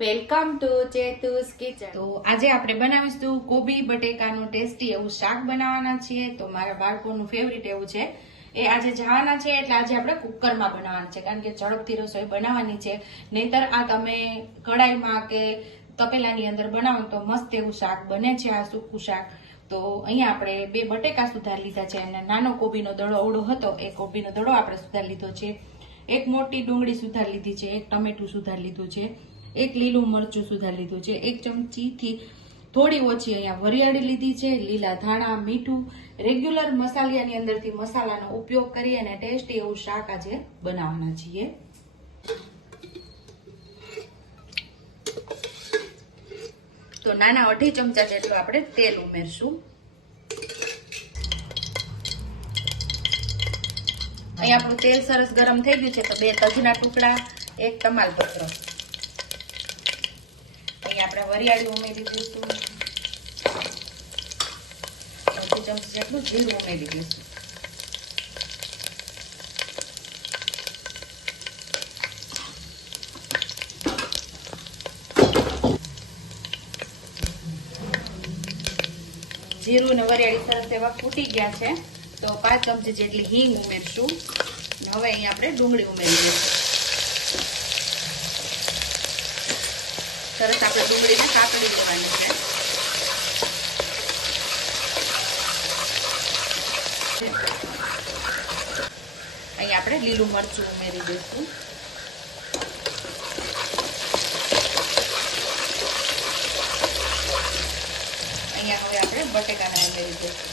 Welcome to ચેતુસ kitchen તો આજે આપણે બનાવીશું કોબી બટેકાનું ટેસ્ટી એવું શાક બનાવવાના છીએ. તો મારા બાળકોનું ફેવરિટ એવું છે. એ આજે જવાના છે, એટલે આજે આપણે કુકરમાં બનાવવાના છે. કારણ કે ઝડપથી રસોઈ બનાવવાની છે. નહીતર આ તમે કડાઈમાં કે તપેલાની અંદર બનાવો તો મસ્ત એવું શાક બને છે, આ સૂકું શાક. તો અહીંયા આપણે બે બટેકા સુધાર લીધા છે અને નાનો કોબીનો દડો અવળો હતો, એ કોબીનો દડો આપણે સુધાર લીધો છે. એક મોટી ડુંગળી સુધાર લીધી છે, એક ટમેટું સુધાર લીધું છે. એક લીલું મરચું સુધા લીધું છે. એક ચમચીથી થોડી ઓછી અહીંયા વરિયાળી લીધી છે. લીલા ધાણા, મીઠું, રેગ્યુલર મસાલિયાની અંદરથી મસાલાનો ઉપયોગ કરી અને ટેસ્ટી એવું શાક આજે બનાવવાના છીએ. તો નાના અઢી ચમચા જેટલું આપણે તેલ ઉમેરશું. અહીં આપણું તેલ સરસ ગરમ થઈ ગયું છે તો બે તજના ટુકડા, એક તમાલપત્ર. વરિયાળી ઉમેરી દઈશું અડધી ચમચી જેટલું જીરું ઉમેરી દઈશું જીરું ને વરિયાળી સરસ એવા ફૂટી ગયા છે. તો પાંચ ચમચી જેટલી હિંગ ઉમેરશું. હવે અહીં આપણે ડુંગળી ઉમેરી દઈશું સરસ આપણે ડુંગળીને કાકડી દેવાની છે. અહીં આપણે લીલું મરચું ઉમેરી દઈશું. અહીંયા હવે આપણે બટેકાને ઉમેરી દઈશું.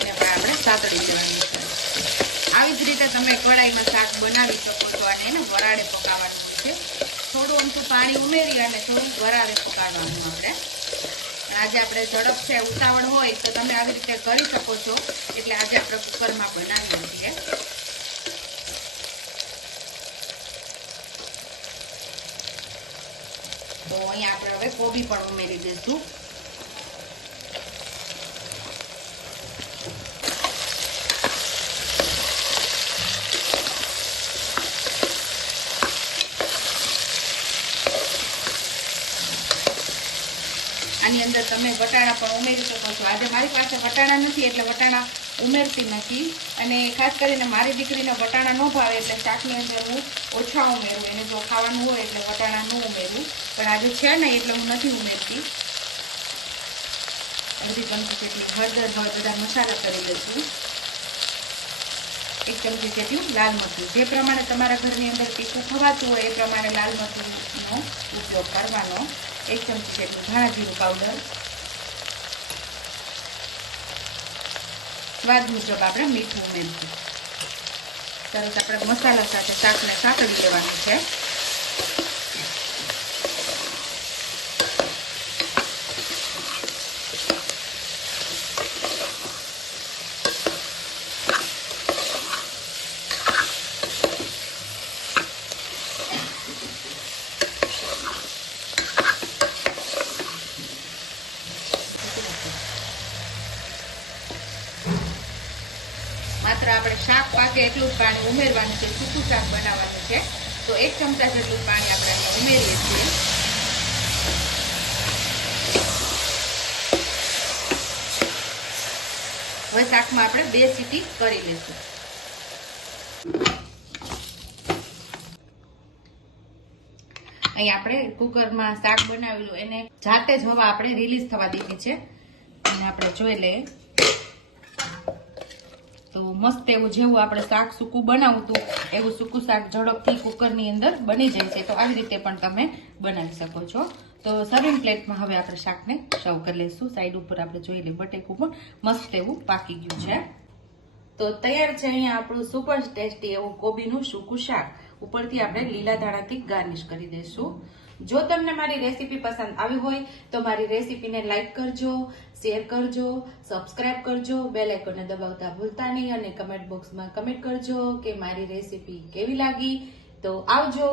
એને પણ આપણે સાતળી દેવાની છે. આવી જ રીતે તમે કઢાઈમાં શાક બનાવી શકો છો અને એને વરાળે પકાવવાનું છે. થોડું અમથું પાણી ઉમેરી અને થોડું વરાળે પકાવવાનું આપણે. પણ આજે આપણે ઝડપ છે, ઉતાવળ હોય તો તમે આવી રીતે કરી શકો છો. એટલે આજે આપણે કુકરમાં બનાવીએ છીએ. તો અહીંયા આપણે હવે કોબી પણ ઉમેરી દઈશું. આની અંદર તમે વટાણા પણ ઉમેરી શકો છો. આજે મારી પાસે વટાણા નથી, એટલે વટાણા ઉમેરતી નથી. અને ખાસ કરીને મારી દીકરીને વટાણા ન ભાવે એટલે શાકની અંદર હું ઓછા ઉમેરું. એને જો ખાવાનું હોય એટલે વટાણા ન ઉમેરું. પણ આજે છે ને એટલે હું નથી ઉમેરતી. અડધી ચમચી જેટલી હળદર બધા મસાલા કરી લઈશું એક ચમચી જેટલું લાલ મરચું. જે પ્રમાણે તમારા ઘરની અંદર તીખું ખવાતું હોય એ પ્રમાણે લાલ મરચુંનો ઉપયોગ કરવાનો. એક ચમચી જેટલું ધાણા જીરું પાવડર સ્વાદ મુજબ આપણે મીઠું ઉમેરીશું. સરસ આપણે મસાલા સાથે શાકને સાંકળી લેવાનું છે. માત્ર આપણે શાક, પાકે એટલું જ પાણી ઉમેરવાનું છે, સૂકું શાક બનાવવાનું છે. તો એક ચમચા જેટલું પાણી આપણે ઉમેરીએ છીએ. હવે શાકમાં આપણે બે સીટી કરી લઈશું. અહીં આપણે કુકરમાં શાક બનાવેલું, એને જાતે જ હવા આપણે રિલીઝ થવા દીધી છે. અને આપણે જોઈ લઈએ. તો મસ્ત એવું જેવું આપણે શાક સૂકું બનાવું હતું એવું સૂકું શાક ઝડપથી કુકરની અંદર બની જાય છે. તો આવી રીતે પણ તમે બનાવી શકો છો. તો સર્વિંગ પ્લેટમાં હવે આપણે શાકને સર્વ કરી લઈશું. સાઈડ ઉપર આપણે જોઈ લઈએ બટેકું પણ મસ્ત એવું પાકી ગયું છે. તો તૈયાર છે અહીંયા આપણું સુપર ટેસ્ટી એવું કોબીનું સૂકું શાક. ઉપરથી આપણે લીલા ધાણાથી ગાર્નિશ કરી દઈશું. જો તમને મારી રેસીપી પસંદ આવી હોય તો મારી રેસીપીને લાઈક કરજો શેર કરજો સબસ્ક્રાઇબ કરજો બેલ આઇકોનને દબાવતા ભૂલતા નહીં અને કમેન્ટ બોક્સમાં કમેન્ટ કરજો કે મારી રેસીપી કેવી લાગી. તો આવજો.